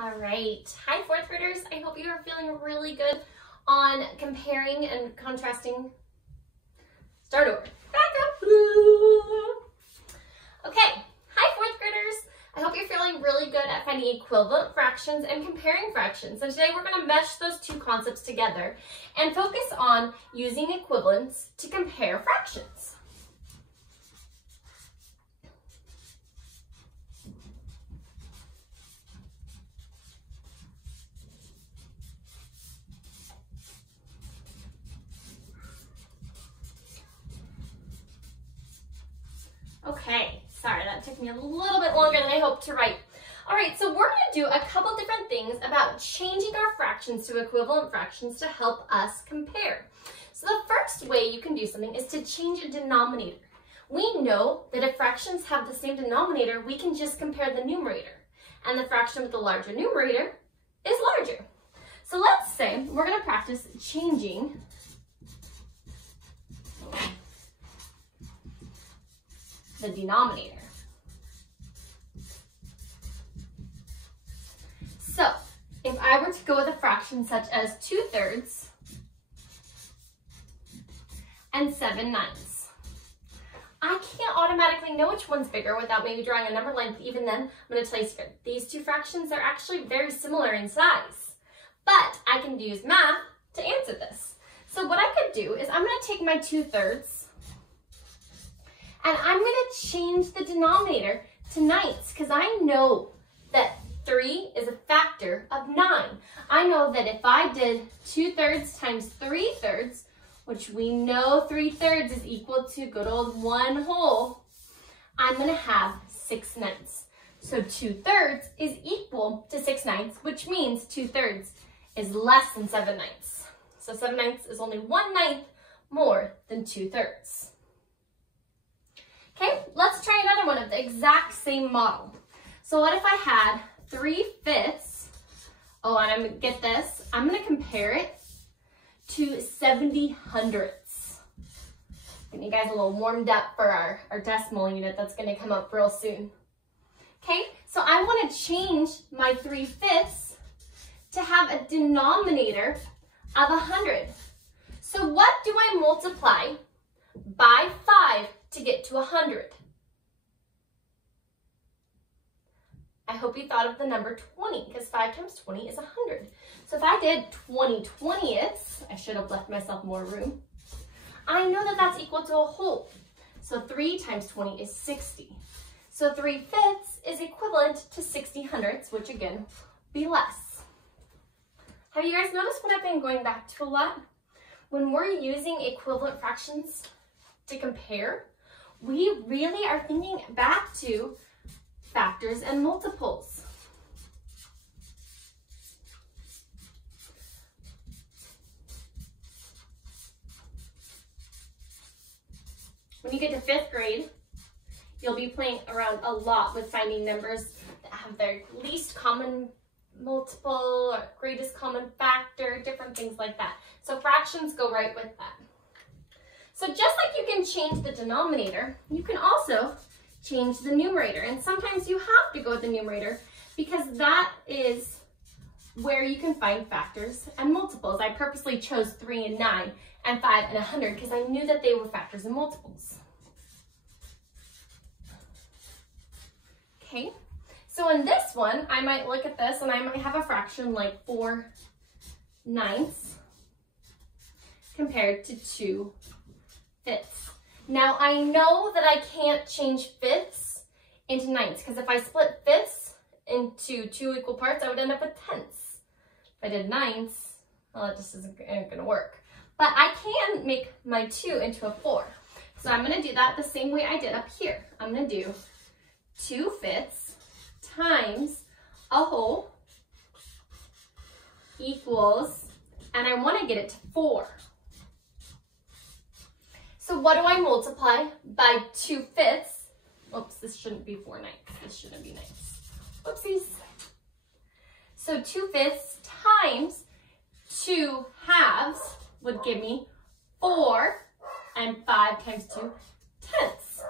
All right. Hi, fourth graders. I hope you are feeling really good on comparing and contrasting. Start over. Back up. Okay. Hi, fourth graders. I hope you're feeling really good at finding equivalent fractions and comparing fractions. And today we're going to mesh those two concepts together and focus on using equivalents to compare fractions. Okay, sorry, that took me a little bit longer than I hoped to write. All right, so we're going to do a couple different things about changing our fractions to equivalent fractions to help us compare. So the first way you can do something is to change a denominator. We know that if fractions have the same denominator, we can just compare the numerator. And the fraction with the larger numerator is larger. So let's say we're going to practice changing the denominator. So if I were to go with a fraction such as 2/3 and 7/9, I can't automatically know which one's bigger without maybe drawing a number line. Even then, I'm going to tell you these two fractions are actually very similar in size, but I can use math to answer this. So what I could do is I'm going to take my 2/3 and I'm going to change the denominator to 9ths because I know that 3 is a factor of 9. I know that if I did 2/3 times 3/3, which we know 3/3 is equal to good old 1 whole, I'm going to have 6/9. So 2/3 is equal to 6/9, which means 2/3 is less than 7/9. So 7/9 is only 1/9 more than 2/3. Okay, let's try another one of the exact same model. So what if I had 3/5? Oh, and I'm going to get this. I'm going to compare it to 70/100ths. Getting you guys a little warmed up for our decimal unit that's going to come up real soon. Okay, so I want to change my 3/5 to have a denominator of 100. So what do I multiply by 5 to get to 100? I hope you thought of the number 20 because 5 times 20 is 100. So if I did 20/20ths, I should have left myself more room. I know that that's equal to a whole. So 3 times 20 is 60. So 3/5 is equivalent to 60/100ths, which again, will be less. Have you guys noticed what I've been going back to a lot? When we're using equivalent fractions to compare, we really are thinking back to factors and multiples. When you get to 5th grade, you'll be playing around a lot with finding numbers that have their least common multiple or greatest common factor, different things like that. So fractions go right with that. So just like you can change the denominator, you can also change the numerator. And sometimes you have to go with the numerator because that is where you can find factors and multiples. I purposely chose 3 and 9 and 5 and 100 because I knew that they were factors and multiples. Okay, so in this one, I might look at this and I might have a fraction like 4/9 compared to 2/5. Now I know that I can't change 5ths into 9ths because if I split 5ths into 2 equal parts, I would end up with 10ths. If I did 9ths, well, it just isn't going to work. But I can make my 2 into a 4. So I'm going to do that the same way I did up here. I'm going to do 2/5 times a whole equals, and I want to get it to 4. So what do I multiply by 2/5? Oops, this shouldn't be 4/9. This shouldn't be 9ths. Whoopsies. So 2/5 times 2/2 would give me 4, and 5 times 2/10.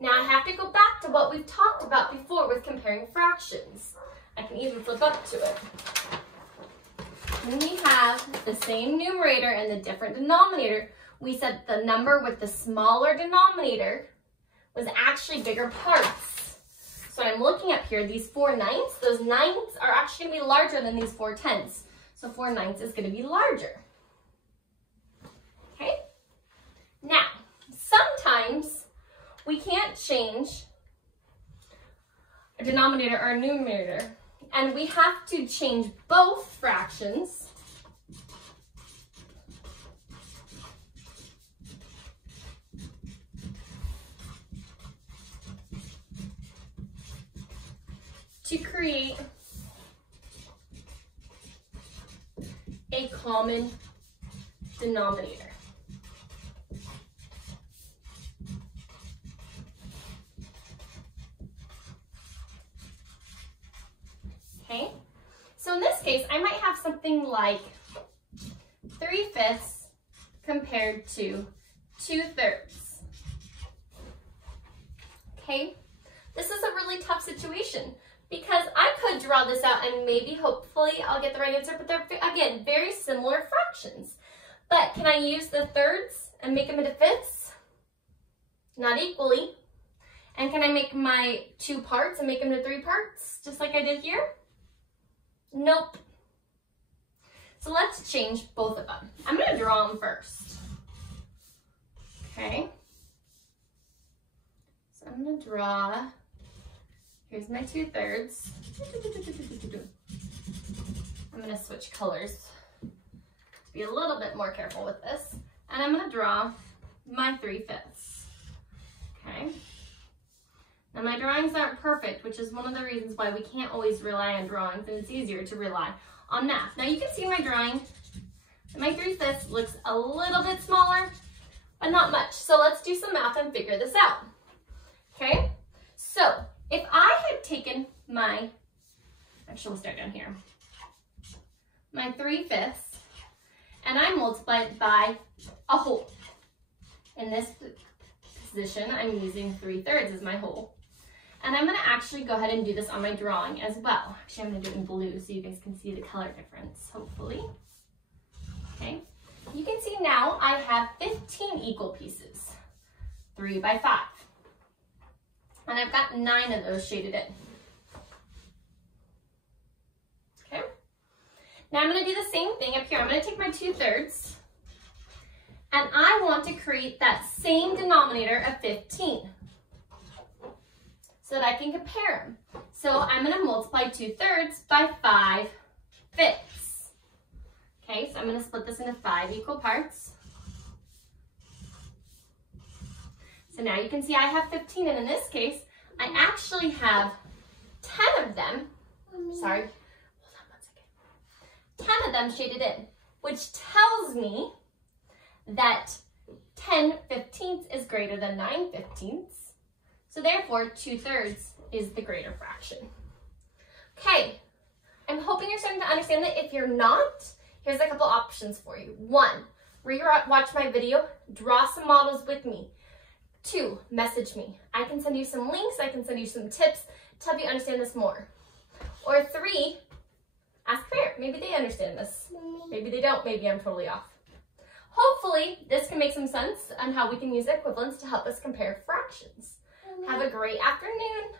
Now I have to go back to what we've talked about before with comparing fractions. I can even flip up to it. When we have the same numerator and the different denominator, we said the number with the smaller denominator was actually bigger parts. So I'm looking up here, these 4 ninths, those ninths are actually going to be larger than these 4 tenths. So 4 ninths is going to be larger. Okay? Now, sometimes we can't change a denominator or a numerator, and we have to change both fractions to create a common denominator. Okay, so in this case, I might have something like 3/5 compared to 2/3. Okay, this is a really tough situation because I could draw this out and maybe, hopefully, I'll get the right answer, but they're, again, very similar fractions. But can I use the thirds and make them into fifths? Not equally. And can I make my 2 parts and make them into 3 parts, just like I did here? Nope. So let's change both of them. I'm going to draw them first. Okay. So I'm going to draw, here's my 2/3. I'm going to switch colors to be a little bit more careful with this. And I'm going to draw my 3/5. Okay. Now my drawings aren't perfect, which is one of the reasons why we can't always rely on drawings, and it's easier to rely on math. Now you can see my drawing, my 3/5 looks a little bit smaller, but not much. So let's do some math and figure this out. Okay, so if I had taken my, actually we'll start down here, my 3/5, and I multiplied it by a whole. In this position, I'm using 3/3 as my whole. And I'm going to actually go ahead and do this on my drawing as well. Actually, I'm going to do it in blue so you guys can see the color difference, hopefully. Okay, you can see now I have 15 equal pieces, 3 by 5. And I've got 9 of those shaded in. Okay, now I'm going to do the same thing up here. I'm going to take my 2/3, and I want to create that same denominator of 15. So that I can compare them. So I'm going to multiply 2/3 by 5/5. Okay, so I'm going to split this into 5 equal parts. So now you can see I have 15, and in this case, I actually have 10 of them. Sorry, hold on 1 second. 10 of them shaded in, which tells me that 10/15 is greater than 9/15. So therefore, 2/3 is the greater fraction. Okay, I'm hoping you're starting to understand that. If you're not, here's a couple options for you. 1, watch my video, draw some models with me. 2, message me. I can send you some links, I can send you some tips to help you understand this more. Or 3, ask parent. Maybe they understand this. Maybe they don't, maybe I'm totally off. Hopefully, this can make some sense on how we can use equivalence to help us compare fractions. Have a great afternoon.